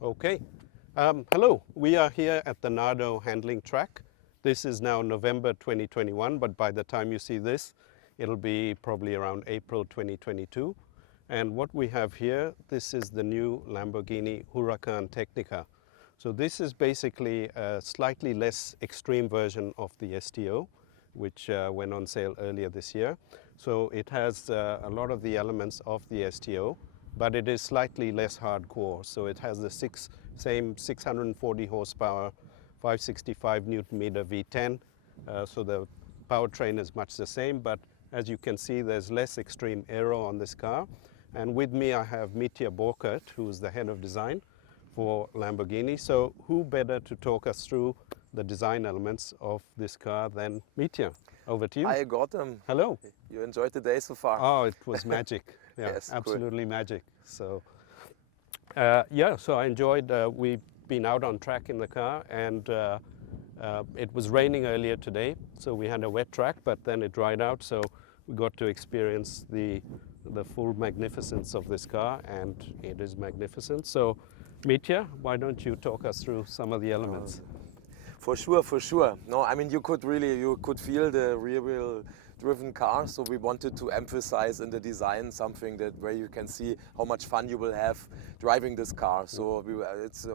Okay. Hello, we are here at the Nardo handling track. This is now November 2021, but by the time you see this, it'll be probably around April 2022. And what we have here, this is the new Lamborghini Huracan Tecnica. So this is basically a slightly less extreme version of the STO, which went on sale earlier this year. So it has a lot of the elements of the STO, but it is slightly less hardcore. So it has the same 640 horsepower, 565 Newton meter V10. So the powertrain is much the same, but as you can see, there's less extreme aero on this car. And with me, I have Mitja Borkert, who's the head of design for Lamborghini. So who better to talk us through the design elements of this car than Mitja? Over to you. Hi, Gautam. Hello. You enjoyed the day so far? Oh, it was magic. Yeah, Yes, absolutely cool. Magic. So, so I enjoyed, we've been out on track in the car, and it was raining earlier today, so we had a wet track, but then it dried out, so we got to experience the full magnificence of this car, and it is magnificent. So, Mitja, why don't you talk us through some of the elements? For sure, for sure. No, I mean, you could feel the rear-wheel driven car, so we wanted to emphasize in the design something where you can see how much fun you will have driving this car. So it's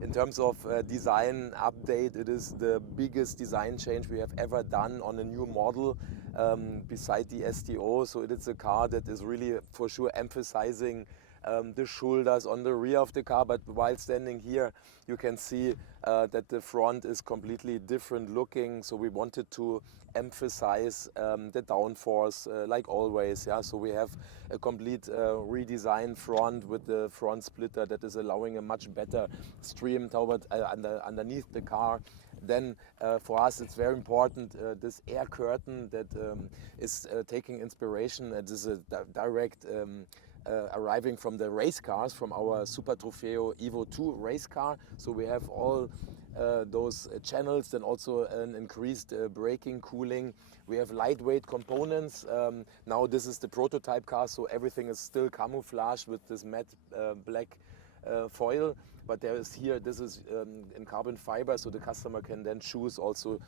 in terms of design update, it is the biggest design change we have ever done on a new model beside the STO. So it is a car that is really for sure emphasizing the shoulders on the rear of the car, but while standing here you can see that the front is completely different looking. So we wanted to emphasize the downforce like always. Yeah, so we have a complete redesigned front with the front splitter that is allowing a much better stream toward underneath the car. Then for us it's very important this air curtain that is taking inspiration. It is a direct arriving from the race cars, from our Super Trofeo Evo 2 race car. So we have all those channels, then also an increased braking, cooling. We have lightweight components. Now this is the prototype car, so everything is still camouflaged with this matte black foil. But this is in carbon fiber, so the customer can then choose also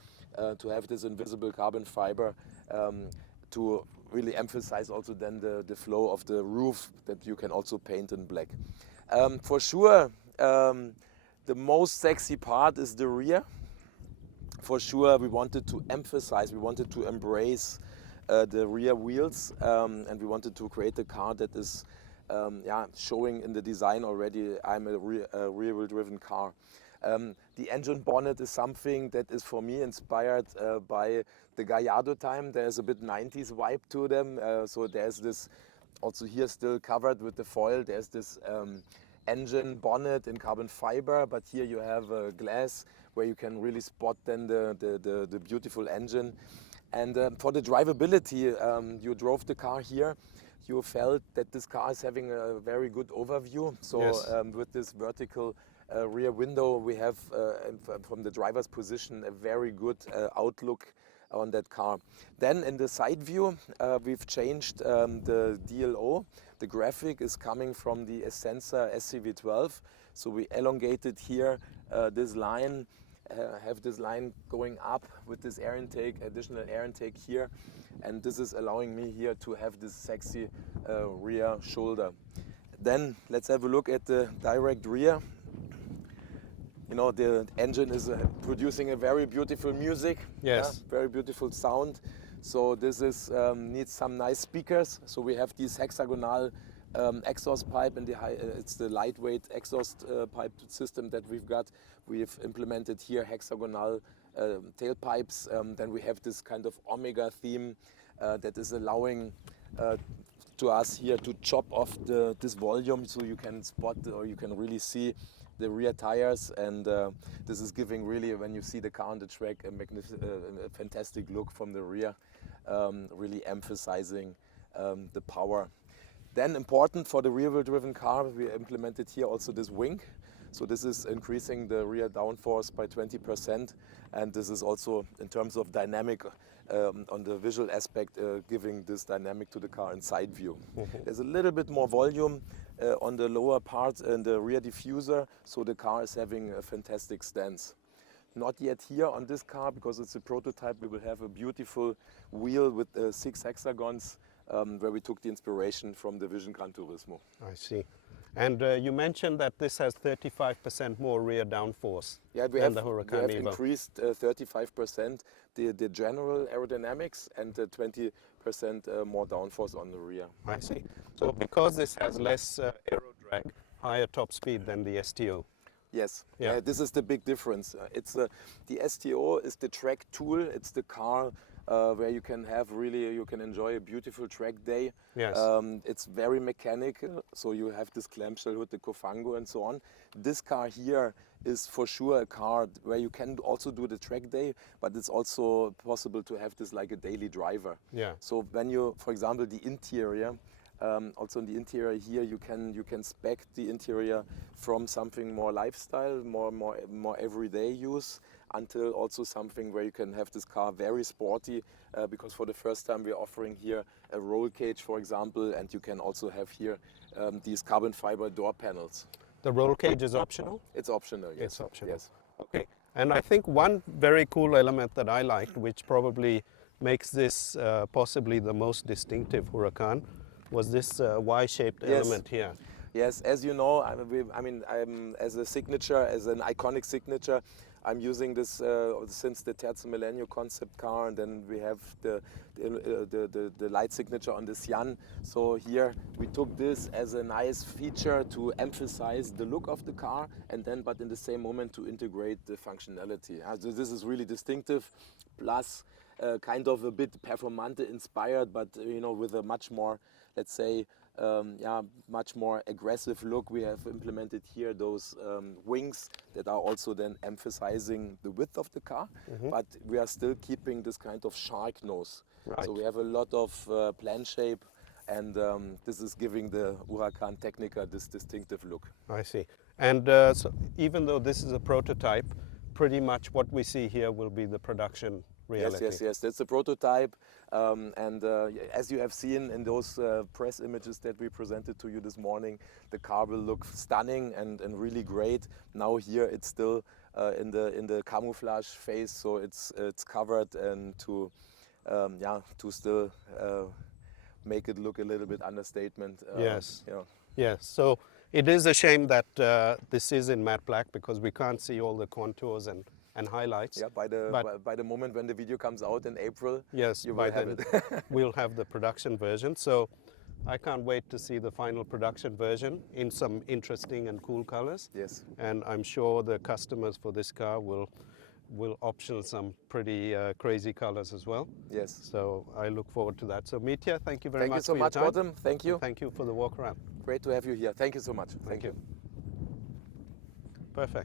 to have this invisible carbon fiber to really emphasize also then the flow of the roof that you can also paint in black. For sure, the most sexy part is the rear. For sure, we wanted to emphasize, we wanted to embrace the rear wheels, and we wanted to create a car that is showing in the design already I'm a rear-wheel driven car. The engine bonnet is something that is for me inspired by the Gallardo time. There's a bit 90s vibe to them. So there's this, also here still covered with the foil, there's this engine bonnet in carbon fiber, but here you have glass where you can really spot then the beautiful engine. And for the drivability, you drove the car here. You felt that this car is having a very good overview. So yes. With this vertical rear window, we have from the driver's position a very good outlook on that car. Then in the side view, we've changed the DLO. The graphic is coming from the Essenza SCV12. So we elongated here this line, have this line going up with this air intake, additional air intake here. And this is allowing me here to have this sexy rear shoulder. Then let's have a look at the direct rear. You know, the engine is producing a very beautiful music. Yes. Yeah, very beautiful sound. So this is needs some nice speakers. So we have this hexagonal exhaust pipe, and it's the lightweight exhaust pipe system that we've got. We've implemented here hexagonal tailpipes. Then we have this kind of Omega theme that is allowing to us here to chop off this volume, so you can spot or you can really see the rear tires, and this is giving really, when you see the car on the track, a fantastic look from the rear, really emphasizing the power. Then important for the rear-wheel driven car, we implemented here also this wing. So this is increasing the rear downforce by 20%, and this is also in terms of dynamic on the visual aspect, giving this dynamic to the car in side view. There's a little bit more volume on the lower part and the rear diffuser, so the car is having a fantastic stance. Not yet here on this car, because it's a prototype. We will have a beautiful wheel with 6 hexagons, where we took the inspiration from the Vision Gran Turismo. I see. And you mentioned that this has 35% more rear downforce Yeah, than the Huracan we have Evo. increased 35% the general aerodynamics and 20% more downforce on the rear. I see. So because this has less aero drag, higher top speed than the STO. Yes, Yeah. this is the big difference. It's the STO is the track tool. It's the car where you can enjoy a beautiful track day. Yes. It's very mechanical, so you have this clamshell hood, the Cofango, and so on. This car here is for sure a car where you can also do the track day, but it's also possible to have this like a daily driver. Yeah. So when you, for example, the interior. Also in the interior here, you can spec the interior from something more lifestyle, more everyday use, until also something where you can have this car very sporty. Because for the first time we're offering here a roll cage, for example, and you can also have here these carbon fiber door panels. The roll cage is optional? It's optional. Yes. It's optional. Yes. Okay. And I think one very cool element that I liked, which probably makes this possibly the most distinctive Huracan, was this Y-shaped element here. Yes, as you know, I'm as a signature, as an iconic signature, I'm using this since the Terzo Millennio concept car, and then we have the light signature on the Sian. So here we took this as a nice feature to emphasize the look of the car, and then, but in the same moment, to integrate the functionality. So this is really distinctive, plus kind of a bit performante inspired, but with a much more, let's say, much more aggressive look. We have implemented here those wings that are also then emphasizing the width of the car, but we are still keeping this kind of shark nose. Right. So we have a lot of plan shape, and this is giving the Huracan Tecnica this distinctive look. I see. And so even though this is a prototype, pretty much what we see here will be the production reality. Yes. That's a prototype, and as you have seen in those press images that we presented to you this morning, the car will look stunning and really great. Now here it's still in the camouflage phase, so it's covered, and to still make it look a little bit understatement. Yes. Yeah. Yes. So it is a shame that this is in matte black, because we can't see all the contours and highlights. Yeah, by the moment when the video comes out in April, yes, you by will have then it. we'll have the production version. So I can't wait to see the final production version in some interesting and cool colors. Yes. And I'm sure the customers for this car will option some pretty crazy colors as well. Yes. So I look forward to that. So Mitja, thank you very much so for much, your time. Gautam. Thank you. Thank you for the walk around. Great to have you here. Thank you so much. Thank you. Perfect.